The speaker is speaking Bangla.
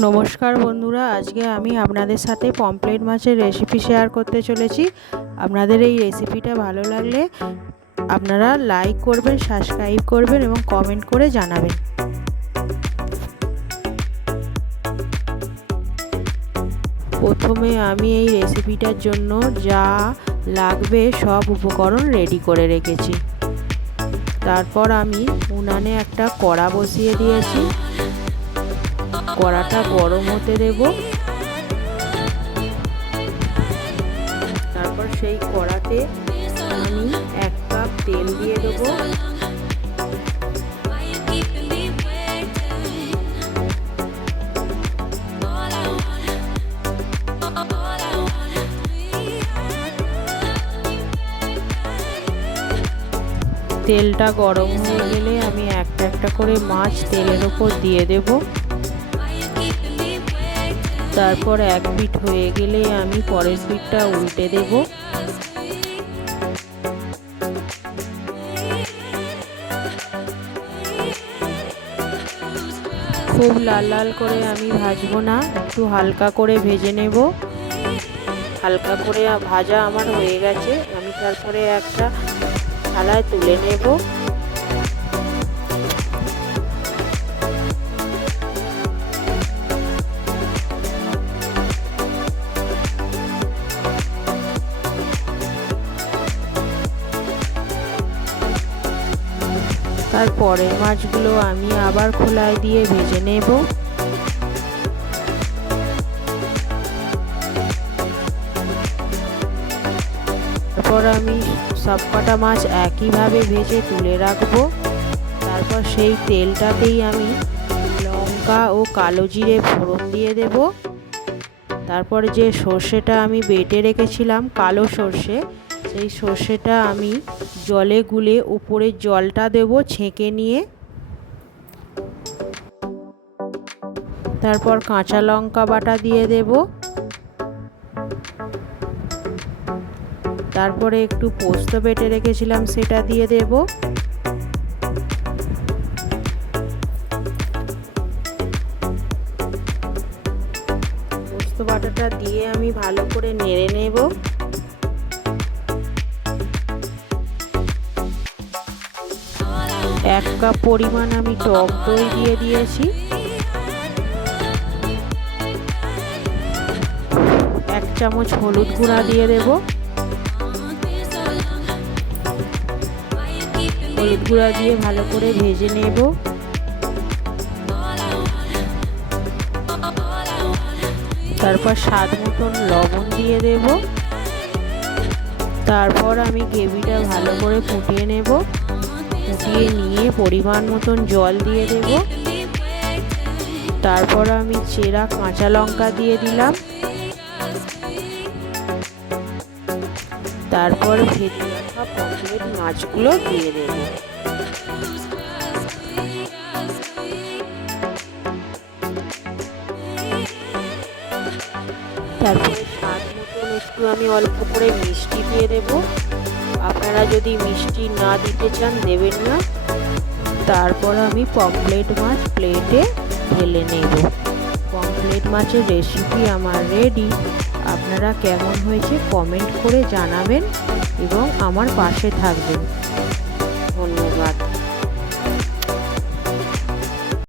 নমস্কার বন্ধুরা, আজকে আমি আপনাদের সাথে পমফ্রেট মাছের রেসিপি শেয়ার করতে চলেছি। আপনাদের এই রেসিপিটা ভালো লাগলে আপনারা লাইক করবেন, সাবস্ক্রাইব করবেন এবং কমেন্ট করে জানাবেন। প্রথমে আমি এই রেসিপিটার জন্য যা লাগবে সব উপকরণ রেডি করে রেখেছি। তারপর আমি উনানে একটা কড়া বসিয়ে দিয়েছি। কড়াটা গরম হতে দেব। তারপর সেই কড়াতে আমি 1 কাপ তেল দিয়ে দেব। তেলটা গরম হয়ে গেলে আমি একটা একটা করে মাছ তেলের ওপর দিয়ে দেব। তারপর এক পিঠ হয়ে গেলে আমি পরের পিঠটা উল্টে দেব। খুব লাল লাল করে আমি ভাজবো না, একটু হালকা করে ভেজে নেব। হালকা করে ভাজা আমার হয়ে গেছে, আমি তারপরে একটা থালায় তুলে নেব। তারপরের মাছগুলো আমি আবার খোলায় দিয়ে ভেজে নেব। তারপর আমি সবকটা মাছ একইভাবে ভেজে তুলে রাখবো। তারপর সেই তেলটাতেই আমি লঙ্কা ও কালো জিরে ফোড়ন দিয়ে দেব। তারপর যে সর্ষেটা আমি বেটে রেখেছিলাম, কালো সর্ষে, সেই সর্ষেটা আমি জলে গুলে উপরে জলটা দেব ছেঁকে নিয়ে। তারপর কাঁচা লঙ্কা বাটা দিয়ে দেব। তারপরে একটু পোস্ত বেটে রেখেছিলাম সেটা দিয়ে দেব। পোস্ত বাটাটা দিয়ে আমি ভালো করে নেড়ে নেব। এক কাপ পরিমাণ আমি টক দই দিয়ে দিয়েছি। 1 চামচ হলুদ গুঁড়া দিয়ে দেব। হলুদ গুঁড়া দিয়ে ভালো করে ভেজে নেব। তারপর স্বাদ মতন লবণ দিয়ে দেব। তারপর আমি গ্রেভিটা ভালো করে ফুটিয়ে নেব। ফুটিয়ে নিয়ে পরিমাণ মতন জল দিয়ে দেব। তারপর আমি চেরা কাঁচা লঙ্কা দিয়ে দিলাম। তারপর ভেজে রাখা পমফ্রেট মাছগুলো দিয়ে দেব। তারপরে স্বাদ মতন একটু আমি অল্প করে মিষ্টি দিয়ে দেব। আপনারা যদি মিষ্টি না দিতে চান দেবেন না। তারপর আমি পমফ্রেট মাছ প্লেটে ঢেলে নেব। পমফ্রেট মাছের রেসিপি আমার রেডি। আপনারা কেমন হয়েছে কমেন্ট করে জানাবেন এবং আমার পাশে থাকবেন।